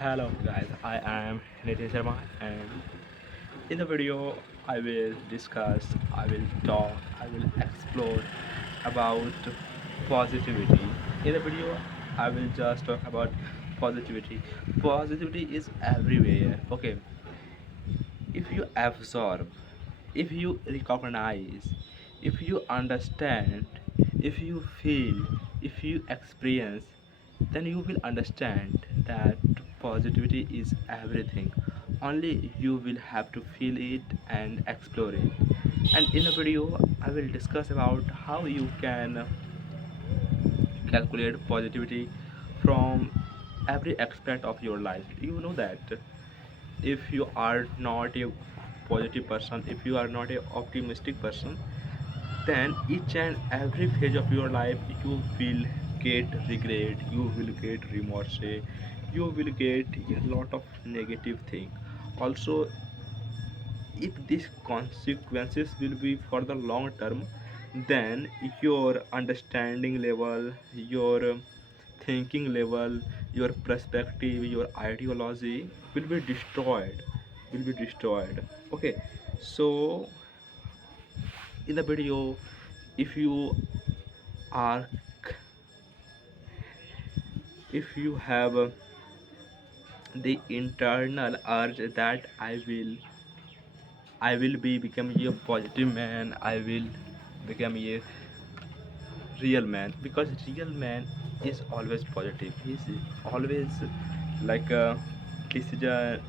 Hello guys, I am Nitin Sharma and in the video I will discuss, I will talk, I will explore about positivity. In the video I will just talk about positivity. Positivity is everywhere. Okay, if you absorb, if you recognize, if you understand, if you feel, if you experience, then you will understand that positivity is everything. Only you will have to feel it and explore it. And in the video, I will discuss about how you can calculate positivity from every aspect of your life. You know that if you are not a positive person, if you are not a optimistic person, then each and every phase of your life you will get regret, you will get remorse, you will get a lot of negative thing. Also, if these consequences will be for the long term, then your understanding level, your thinking level, your perspective, your ideology will be destroyed, okay. So in the video, if you are, if you have the internal urge that I will be become a positive man, I will become a real man, because real man is always positive. He's always like this is a,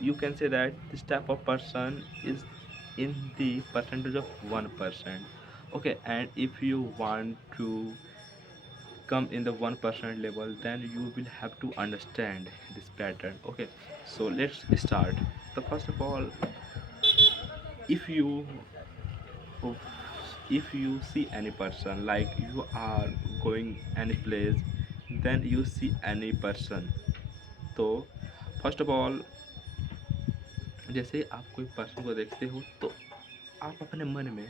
you can say that this type of person is in the percentage of 1%. Okay, and if you want to come in the 1% level, then you will have to understand this pattern. Okay, so let's start. So first of all, if you if you see any person, like you are going any place, then you see any person, तो first of all जैसे आप कोई person को देखते हो तो आप अपने मन में,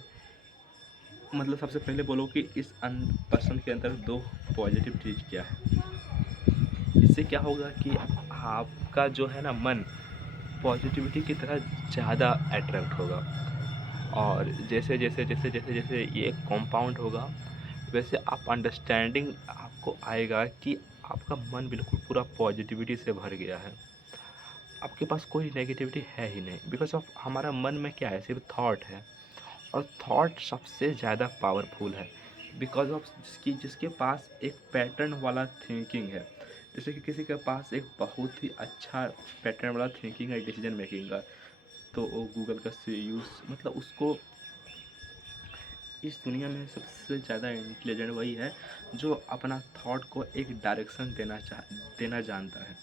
मतलब सबसे पहले बोलो कि इस पर्सन के अंदर दो पॉजिटिव चीज़ क्या है। इससे क्या होगा कि आपका जो है ना मन पॉजिटिविटी की तरह ज़्यादा अट्रैक्ट होगा। और जैसे जैसे जैसे जैसे जैसे ये कंपाउंड होगा, वैसे आप अंडरस्टैंडिंग आपको आएगा कि आपका मन बिल्कुल पूरा पॉजिटिविटी से भर गया है, आपके पास कोई नेगेटिविटी है ही नहीं। बिकॉज ऑफ हमारा मन में क्या है, सिर्फ थॉट है, और थॉट सबसे ज़्यादा पावरफुल है। बिकॉज ऑफ जिसके पास एक पैटर्न वाला थिंकिंग है, जैसे कि किसी के पास एक बहुत ही अच्छा पैटर्न वाला थिंकिंग है डिसीजन मेकिंग का, तो वो गूगल का से यूज़, मतलब उसको इस दुनिया में सबसे ज़्यादा इंटेलिजेंट वही है जो अपना थॉट को एक डायरेक्शन देना जानता है।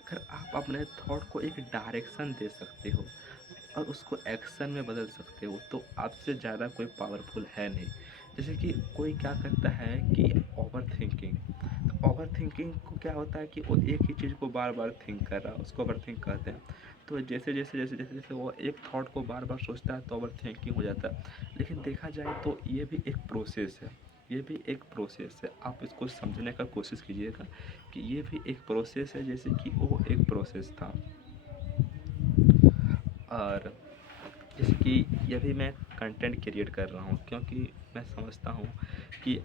अगर आप अपने थॉट को एक डायरेक्शन दे सकते हो और उसको एक्शन में बदल सकते हो, तो आपसे ज़्यादा कोई पावरफुल है नहीं। जैसे कि कोई क्या करता है कि ओवर थिंकिंग, तो ओवर थिंकिंग को क्या होता है कि वो एक ही चीज़ को बार बार थिंक कर रहा है, उसको ओवर थिंक कहते हैं। तो जैसे जैसे जैसे जैसे जैसे वो एक थॉट को बार बार सोचता है तो ओवर थिंकिंग हो जाता है। लेकिन देखा जाए तो ये भी एक प्रोसेस है, ये भी एक प्रोसेस है। आप इसको समझने का कोशिश कीजिएगा कि ये भी एक प्रोसेस है, जैसे कि वो एक प्रोसेस था। और जैसे कि ये भी मैं कंटेंट क्रिएट कर रहा हूँ, क्योंकि मैं समझता हूँ कि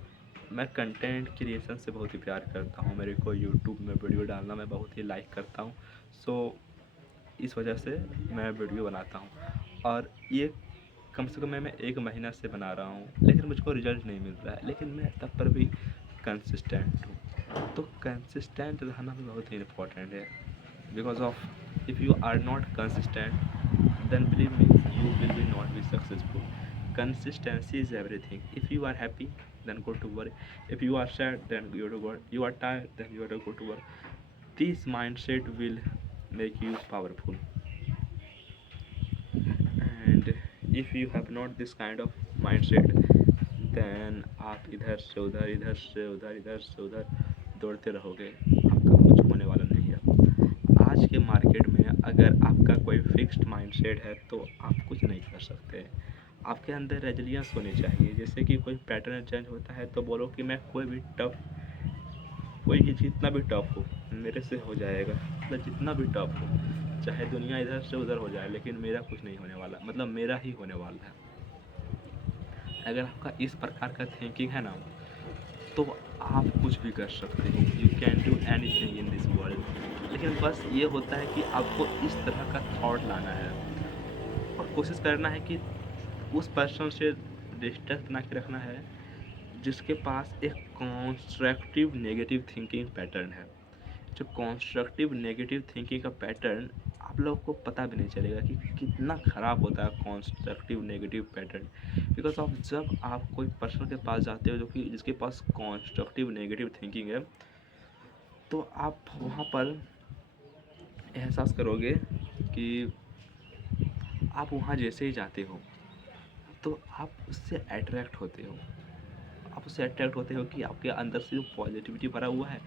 मैं कंटेंट क्रिएशन से बहुत ही प्यार करता हूँ। मेरे को यूट्यूब में वीडियो डालना मैं बहुत ही लाइक करता हूँ। सो इस वजह से मैं वीडियो बनाता हूँ, और ये कम से कम मैं एक महीना से बना रहा हूँ, लेकिन मुझको रिजल्ट नहीं मिल रहा है, लेकिन मैं तब पर भी कंसिस्टेंट हूँ। तो कंसिस्टेंट रहना भी बहुत ही इम्पोर्टेंट है। Because of if you are not consistent, then believe me, you will be not be successful. Consistency is everything. If you are happy, then go to work. If you are sad, then you have to work. You are tired, then you have to go to work. This mindset will make you powerful. And if you have not this kind of mindset, then आप इधर से उधर, इधर से उधर, इधर से उधर दौड़ते रहोगे, आपका कुछ होने वाला नहीं है। आज के मार्केट में अगर आपका कोई फिक्स्ड माइंडसेट है तो आप कुछ नहीं कर सकते। आपके अंदर रेजिलियंस होनी चाहिए। जैसे कि कोई पैटर्न चेंज होता है तो बोलो कि मैं कोई भी टफ कोई भी जितना भी टफ हो मेरे से हो जाएगा, मतलब जितना भी टफ हो, चाहे दुनिया इधर से उधर हो जाए लेकिन मेरा कुछ नहीं होने वाला, मतलब मेरा ही होने वाला है। अगर आपका इस प्रकार का थिंकिंग है ना, तो आप कुछ भी कर सकते हो, you can do anything in this world. लेकिन बस ये होता है कि आपको इस तरह का थॉट लाना है और कोशिश करना है कि उस पर्सन से डिस्टेंस बना के रखना है जिसके पास एक कंस्ट्रक्टिव नेगेटिव थिंकिंग पैटर्न है। जो कंस्ट्रक्टिव नेगेटिव थिंकिंग का पैटर्न आप लोगों को पता भी नहीं चलेगा कि कितना ख़राब होता है constructive negative pattern. Because of जब आप कोई पर्सन के पास जाते हो जो कि जिसके पास कंस्ट्रक्टिव नेगेटिव थिंकिंग है, तो आप वहाँ पर एहसास करोगे कि आप वहाँ जैसे ही जाते हो तो आप उससे अट्रैक्ट होते हो। आप उससे अट्रैक्ट होते हो कि आपके अंदर से जो पॉजिटिविटी भरा हुआ है,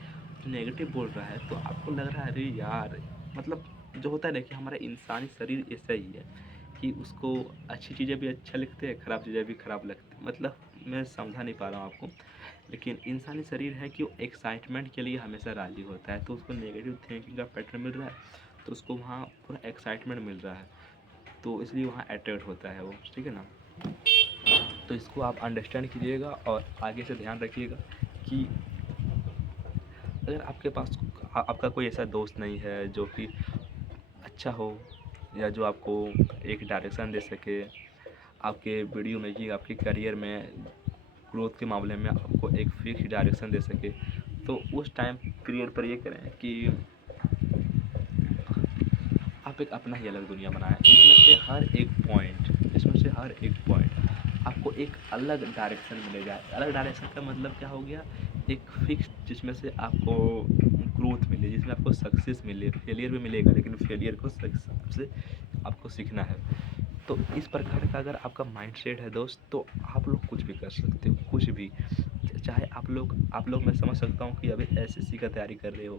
जो नेगेटिव बोल रहा है, तो आपको लग रहा है अरे यार, मतलब जो होता है ना कि हमारा इंसानी शरीर ऐसा ही है कि उसको अच्छी चीज़ें भी अच्छा लगते हैं, ख़राब चीज़ें भी ख़राब लगती हैं। मतलब मैं समझा नहीं पा रहा हूँ आपको, लेकिन इंसानी शरीर है कि वो एक्साइटमेंट के लिए हमेशा राज़ी होता है। तो उसको नेगेटिव थिंकिंग का पैटर्न मिल रहा है, तो उसको वहाँ पूरा एक्साइटमेंट मिल रहा है, तो इसलिए वहाँ अट्रैक्ट होता है वो, ठीक है ना। तो इसको आप अंडरस्टैंड कीजिएगा और आगे से ध्यान रखिएगा कि अगर आपके पास आपका कोई ऐसा दोस्त नहीं है जो कि अच्छा हो या जो आपको एक डायरेक्शन दे सके आपके वीडियो मेकिंग, आपके करियर में ग्रोथ के मामले में आपको एक फिक्स डायरेक्शन दे सके, तो उस टाइम पीरियड पर ये करें कि आप एक अपना ही अलग दुनिया बनाएं, इसमें से हर एक पॉइंट आपको एक अलग डायरेक्शन मिलेगा। अलग डायरेक्शन का मतलब क्या हो गया, एक फिक्स जिसमें से आपको ग्रोथ मिले, जिसमें आपको सक्सेस मिले, फेलियर भी मिलेगा लेकिन फेलियर को सक्सेस से आपको सीखना है। तो इस प्रकार का अगर आपका माइंडसेट है दोस्त, तो आप लोग कुछ भी कर सकते हो, कुछ भी। चाहे आप लोग मैं समझ सकता हूँ कि अभी एसएससी का तैयारी कर रहे हो,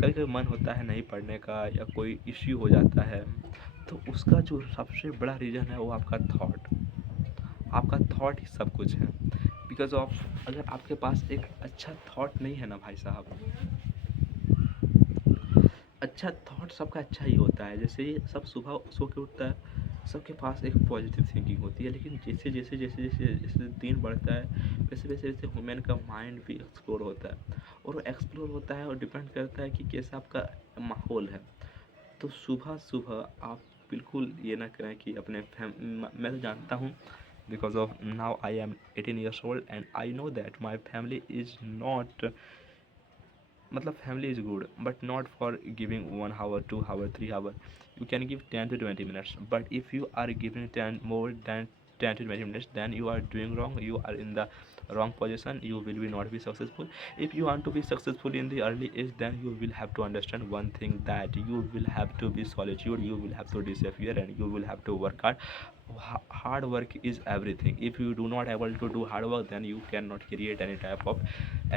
कभी कभी मन होता है नहीं पढ़ने का या कोई इश्यू हो जाता है, तो उसका जो सबसे बड़ा रीज़न है वो आपका थॉट। आपका थॉट ही सब कुछ है। बिकॉज ऑफ अगर आपके पास एक अच्छा थॉट नहीं है ना भाई साहब, अच्छा थॉट सबका अच्छा ही होता है। जैसे ही सब सुबह सो के उठता है, सबके पास एक पॉजिटिव थिंकिंग होती है, लेकिन जैसे जैसे जैसे जैसे जैसे दिन बढ़ता है वैसे वैसे वैसे ह्यूमन का माइंड भी एक्सप्लोर होता है, और वो एक्सप्लोर होता है और डिपेंड करता है कि कैसा आपका माहौल है। तो सुबह सुबह आप बिल्कुल ये ना करें कि अपने मैं तो जानता हूँ, because of now I am 18 years old and I know that my family is not, मतलब family is good but not for giving 1 hour 2 hour 3 hour. You can give 10 to 20 minutes, but if you are giving 10 more than 10 to 20 minutes, then you are doing wrong, you are in the wrong position, you will be not be successful. If you want to be successful in the early age, then you will have to understand one thing, that you will have to be solitude, you will have to disappear, and you will have to work hard. Hard work is everything. If you do not able to do hard work, then you cannot create any type of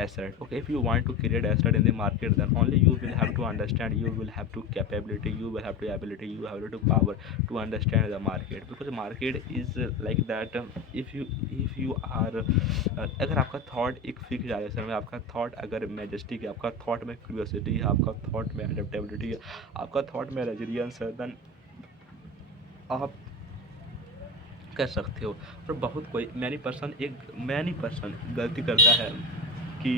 asset. Okay, if you want to create asset in the market, then only you will have to understand, you will have to capability, you will have to ability, you have to power to understand the market, because the market is like that. If you are अगर आपका thought एक fix direction में, आपका thought अगर majestic है, आपका thought में curiosity है, आपका थॉट में अडेप्टेबिलिटी है, आपका थॉट में रेजिलियंस है, देन आप कर सकते हो। और बहुत कोई मैनी पर्सन गलती करता है कि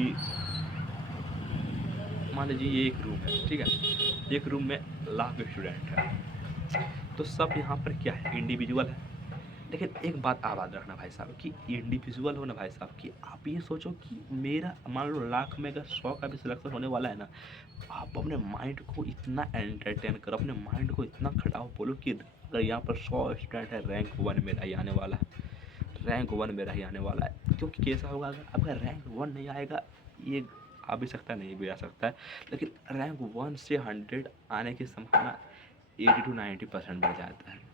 मान लीजिए ये एक रूम है, ठीक है, एक रूम में लाख स्टूडेंट है, तो सब यहाँ पर क्या है, इंडिविजुअल है। लेकिन एक बात आप याद रखना भाई साहब, कि इंडिविजुअल हो ना भाई साहब, कि आप ये सोचो कि मेरा मान लो लाख में अगर 100 का भी सिलेक्शन होने वाला है ना, आप अपने माइंड को इतना एंटरटेन करो, अपने माइंड को इतना खटाओ, बोलो कि अगर यहाँ पर 100 स्टूडेंट है, रैंक 1 मेरा ही आने वाला है, रैंक 1 मेरा ही आने वाला है। क्योंकि कैसा होगा, अगर आपका रैंक 1 नहीं आएगा, ये आ भी सकता है नहीं भी आ सकता है, लेकिन रैंक 1 से 100 आने की संभावना 80 to 90% बढ़ जाता है।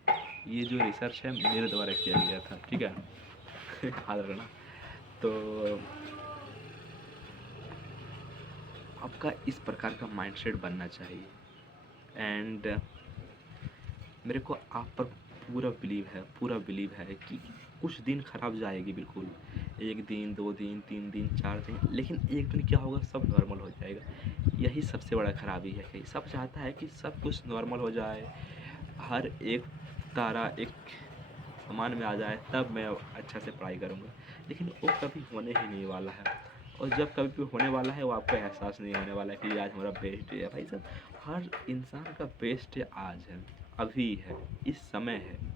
ये जो रिसर्च है मेरे द्वारा किया गया था, ठीक है। याद रखना। तो आपका इस प्रकार का माइंडसेट बनना चाहिए। एंड मेरे को आप पर पूरा बिलीव है कि कुछ दिन खराब जाएगी बिल्कुल, 1 दिन, 2 दिन, 3 दिन, 4 दिन, लेकिन एक दिन क्या होगा, सब नॉर्मल हो जाएगा। यही सबसे बड़ा खराबी है कि सब चाहता है कि सब कुछ नॉर्मल हो जाए, हर एक तारा एक समान में आ जाए, तब मैं अच्छा से पढ़ाई करूँगा। लेकिन वो कभी होने ही नहीं वाला है, और जब कभी भी होने वाला है वो आपको एहसास नहीं होने वाला है कि आज हमारा बेस्ट डे है। भाई साहब, हर इंसान का बेस्ट डे आज है, अभी है, इस समय है।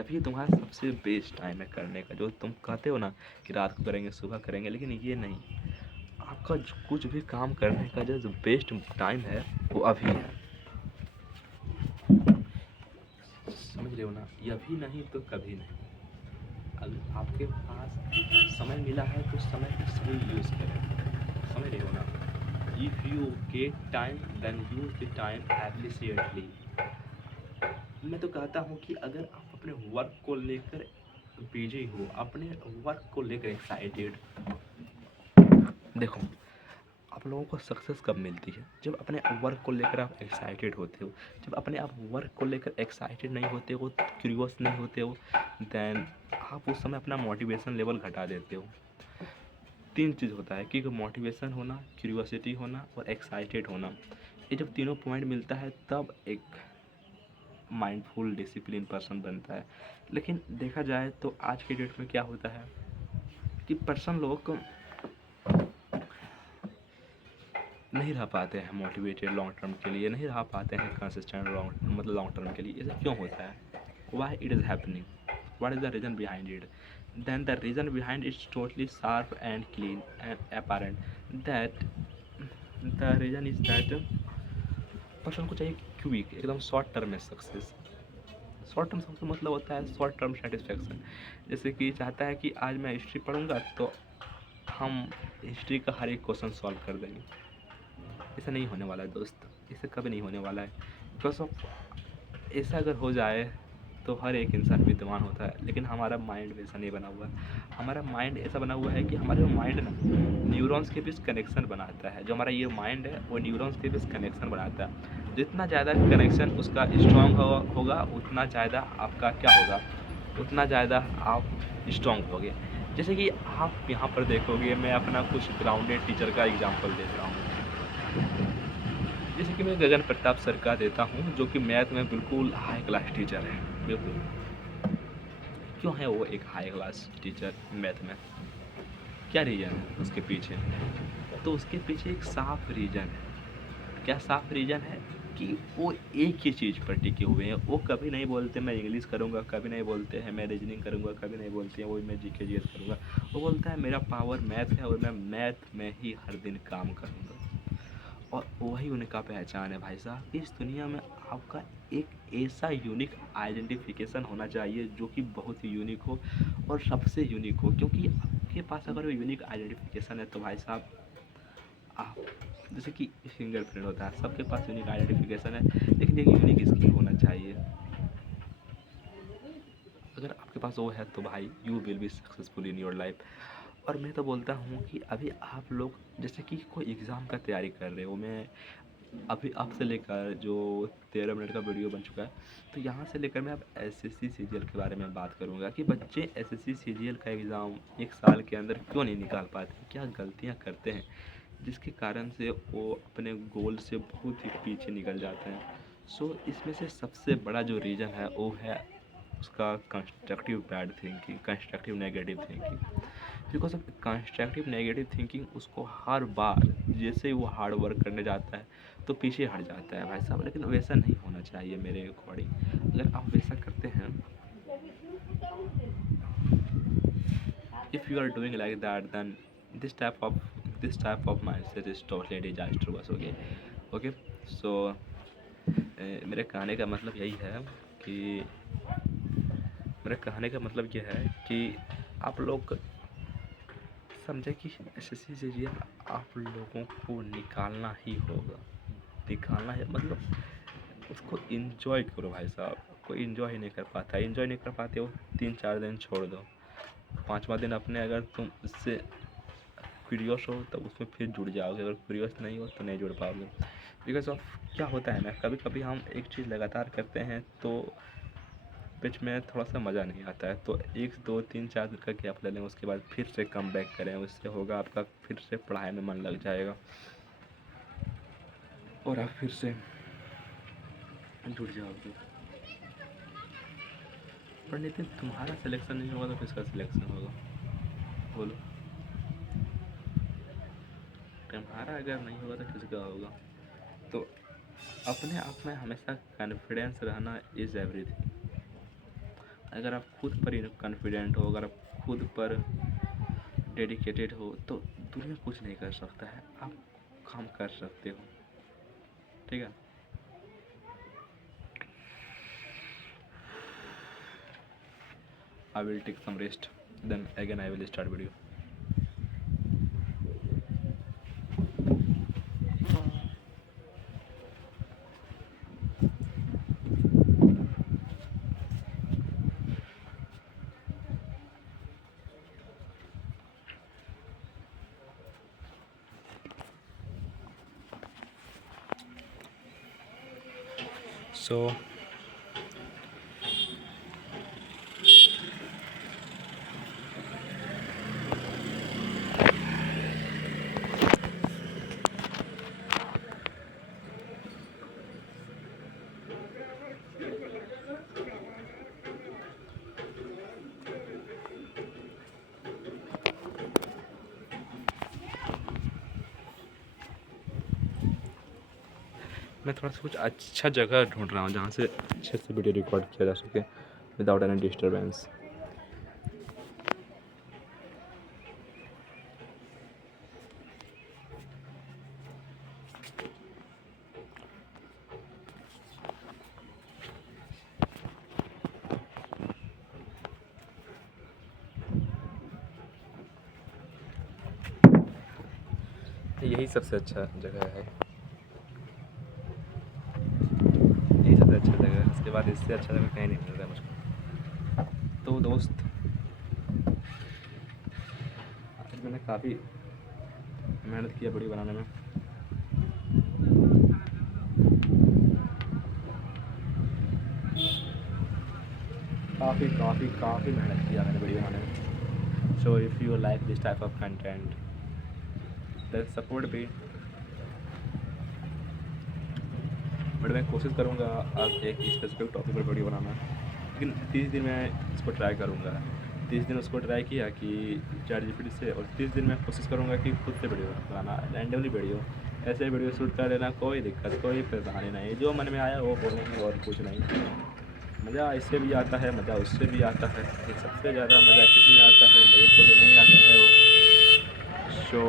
अभी तुम्हारा सबसे बेस्ट टाइम है करने का, जो तुम कहते हो ना कि रात को करेंगे, सुबह करेंगे, लेकिन ये नहीं। आपका जो कुछ भी काम करने का जो बेस्ट टाइम है वो अभी है। समझ रहे हो ना, ये अभी नहीं तो कभी नहीं। अगर आपके पास समय मिला है तो समय का सही यूज़ करें। समझ रहे हो ना, if you get time then use the time appreciatively. मैं तो कहता हूँ कि अगर आप अपने वर्क को लेकर बिजी हो, अपने वर्क को लेकर एक्साइटेड, देखो आप लोगों को सक्सेस कब मिलती है, जब अपने वर्क को लेकर आप एक्साइटेड होते हो। जब अपने आप वर्क को लेकर एक्साइटेड नहीं होते हो, क्यूरियस नहीं होते हो, देन आप उस समय अपना मोटिवेशन लेवल घटा देते हो। 3 चीज़ होता है कि मोटिवेशन होना, क्यूरियोसिटी होना और एक्साइटेड होना। ये जब तीनों पॉइंट मिलता है तब एक माइंडफुल डिसिप्लिन पर्सन बनता है। लेकिन देखा जाए तो आज के डेट में क्या होता है कि पर्सन लोग को नहीं रह पाते हैं मोटिवेटेड लॉन्ग टर्म के लिए, नहीं रह पाते हैं कंसिस्टेंट लॉन्ग टर्म के लिए। ऐसा क्यों होता है, why it is happening, what is the reason behind it? Then the reason behind it is totally sharp and clean and apparent, that the reason is that person को चाहिए quick, एकदम short term में success. Short term success मतलब होता है short term satisfaction. जैसे कि चाहता है कि आज मैं हिस्ट्री पढ़ूंगा तो हम हिस्ट्री का हर एक क्वेश्चन सॉल्व कर देंगे। ऐसा नहीं होने वाला है दोस्त, ऐसा कभी नहीं होने वाला है। बिकॉज ऑफ ऐसा अगर हो जाए तो हर एक इंसान विद्वान होता है, लेकिन हमारा माइंड वैसा नहीं बना हुआ है। हमारा माइंड ऐसा बना हुआ है कि हमारे माइंड ना न्यूरॉन्स के बीच कनेक्शन बनाता है। जो हमारा ये माइंड है वो न्यूरॉन्स के बीच कनेक्शन बनाता है। जितना ज़्यादा कनेक्शन उसका स्ट्रॉन्ग होगा उतना ज़्यादा आपका क्या होगा, उतना ज़्यादा आप स्ट्रॉन्ग होगे। जैसे कि आप यहाँ पर देखोगे, मैं अपना कुछ ग्राउंडेड टीचर का एग्जाम्पल देता हूँ। जैसे कि मैं गगन प्रताप सर का देता हूँ, जो कि मैथ में बिल्कुल हाई क्लास टीचर है। बिल्कुल, क्यों है वो एक हाई क्लास टीचर मैथ में, क्या रीज़न है उसके पीछे? तो उसके पीछे एक साफ रीज़न है। क्या साफ रीज़न है कि वो एक ही चीज़ पर टिके हुए हैं। वो कभी नहीं बोलते मैं इंग्लिश करूँगा, कभी नहीं बोलते हैं मैं रीजनिंग करूँगा, कभी नहीं बोलते हैं वो मैं जीके जीएस करूँगा। वो बोलता है मेरा पावर मैथ है और मैं मैथ में ही हर दिन काम करूँगा। और वही उनका पहचान है भाई साहब। इस दुनिया में आपका एक ऐसा यूनिक आइडेंटिफिकेशन होना चाहिए जो कि बहुत ही यूनिक हो और सबसे यूनिक हो। क्योंकि आपके पास अगर वो यूनिक आइडेंटिफिकेशन है तो भाई साहब आप, जैसे कि फिंगरप्रिंट होता है, सबके पास यूनिक आइडेंटिफिकेशन है, लेकिन एक यूनिक स्किल होना चाहिए। अगर आपके पास वो है तो भाई you will be successful in your life. और मैं तो बोलता हूँ कि अभी आप लोग जैसे कि कोई एग्ज़ाम का तैयारी कर रहे हो, मैं अभी आपसे लेकर जो 13 मिनट का वीडियो बन चुका है, तो यहाँ से लेकर मैं अब एसएससी सीजीएल के बारे में बात करूँगा कि बच्चे एसएससी सीजीएल का एग्ज़ाम एक साल के अंदर क्यों नहीं निकाल पाते, क्या गलतियाँ करते हैं जिसके कारण से वो अपने गोल से बहुत ही पीछे निकल जाते हैं। सो इसमें से सबसे बड़ा जो रीज़न है वो है उसका constructive bad thinking, constructive negative thinking. Because of constructive negative thinking उसको हर बार जैसे ही वो हार्ड वर्क करने जाता है तो पीछे हट जाता है भाई साहब। लेकिन वैसा नहीं होना चाहिए मेरे अकॉर्डिंग। अगर आप वैसा करते हैं, if you are doing like that then this type of this type of mindset is totally disastrous. Okay okay. So मेरे कहने का मतलब यही है कि मेरे कहने का मतलब ये है कि आप लोग समझे कि एसएससी से ये आप लोगों को निकालना ही होगा, निकालना है मतलब उसको इन्जॉय करो भाई साहब। कोई इन्जॉय ही नहीं कर पाता, इन्जॉय नहीं कर पाते हो 3-4 दिन छोड़ दो, 5वां दिन अपने अगर तुम उससे क्यूरियस हो तब उसमें फिर जुड़ जाओगे, अगर क्यूरियस नहीं हो तो नहीं जुड़ पाओगे। बिकॉज ऑफ क्या होता है ना, कभी कभी हम एक चीज़ लगातार करते हैं तो पिच में थोड़ा सा मज़ा नहीं आता है, तो 1 2 3 4 दिन का गैप ले लें, उसके बाद फिर से कमबैक करें, उससे होगा आपका फिर से पढ़ाई में मन लग जाएगा और आप फिर से जुड़ जाओगे। पर नितिन, तुम्हारा सिलेक्शन नहीं होगा तो किसका सिलेक्शन होगा, बोलो? तुम्हारा अगर नहीं होगा तो किसका होगा? तो अपने आप में हमेशा कॉन्फिडेंस रहना इज़ एवरीथिंग। अगर आप खुद पर कॉन्फिडेंट हो, अगर आप खुद पर डेडिकेटेड हो, तो दुनिया कुछ नहीं कर सकता है, आप काम कर सकते हो। ठीक है? I will take some rest, then again I will start video. So मैं थोड़ा सा कुछ अच्छा जगह ढूंढ रहा हूँ जहाँ से अच्छे से वीडियो रिकॉर्ड किया जा सके विदाउट एनी डिस्टर्बेंस। यही सबसे अच्छा जगह है, यही सबसे अच्छा जगह है, इसके बाद इससे अच्छा जगह कहीं नहीं मिल रहा है मुझको। तो दोस्त, आज मैंने काफ़ी मेहनत किया वीडियो बनाने में। काफ़ी मेहनत किया मैंने वीडियो बनाने में। So if you like this type of content then support भी। बट मैं कोशिश करूँगा आज एक स्पेसिफिक टॉपिक पर वीडियो बनाना, लेकिन 30 दिन मैं इसको ट्राई करूँगा। 30 दिन उसको ट्राई किया कि ChatGPT से, और 30 दिन मैं कोशिश करूँगा कि खुद से वीडियो बनाना, रैंडमली वीडियो, ऐसे वीडियो शूट कर लेना, कोई दिक्कत कोई परेशानी नहीं, जो मन में आया वो बोलेंगे और कुछ नहीं। मज़ा इससे भी आता है, मज़ा उससे भी आता है, लेकिन सबसे ज़्यादा मज़ा किस में आता है, मेरे को भी नहीं आता है वो। So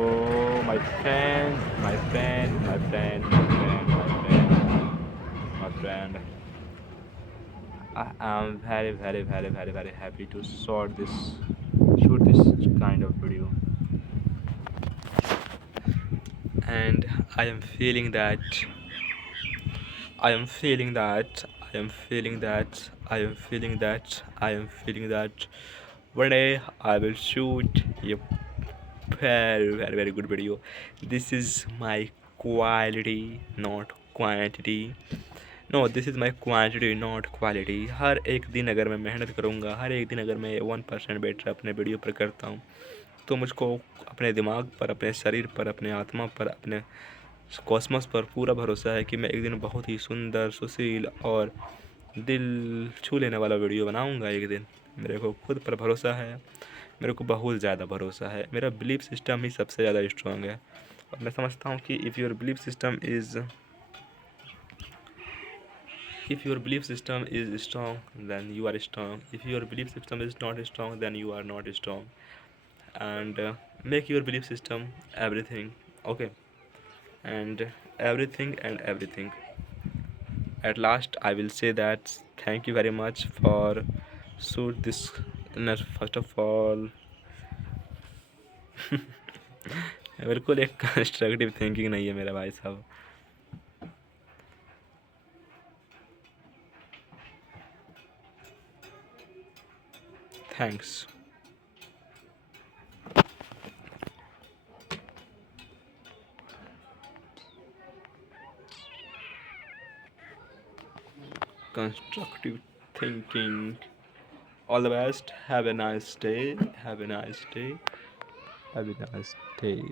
my friend my friend my friend my friend my friend my friend, I am very happy to shoot this kind of video, and I am feeling that I am feeling that I am feeling that I am feeling that I am feeling that one day I will shoot a very good video. This is my quality, not quantity. No, this is my quantity not quality. हर एक दिन अगर मैं मेहनत करूँगा, हर एक दिन अगर मैं 1% बेटर अपने वीडियो पर करता हूँ, तो मुझको अपने दिमाग पर, अपने शरीर पर, अपने आत्मा पर, अपने कॉस्मोस पर पूरा भरोसा है कि मैं एक दिन बहुत ही सुंदर, सुशील और दिल छू लेने वाला वीडियो बनाऊँगा एक दिन। मेरे को खुद पर भरोसा है, मेरे को बहुत ज़्यादा भरोसा है। मेरा बिलीफ सिस्टम ही सबसे ज़्यादा स्ट्रॉन्ग है, और मैं समझता हूँ कि if your belief system is strong, then you are strong. If your belief system is not strong, then you are not strong. And make your belief system everything, okay? And everything. At last, I will say that thank you very much for shoot this. First of all, बिल्कुल एक constructive thinking नहीं है मेरा भाई साहब। Thanks. Constructive thinking All the best. Have a nice day. Have a nice day. Have a nice day.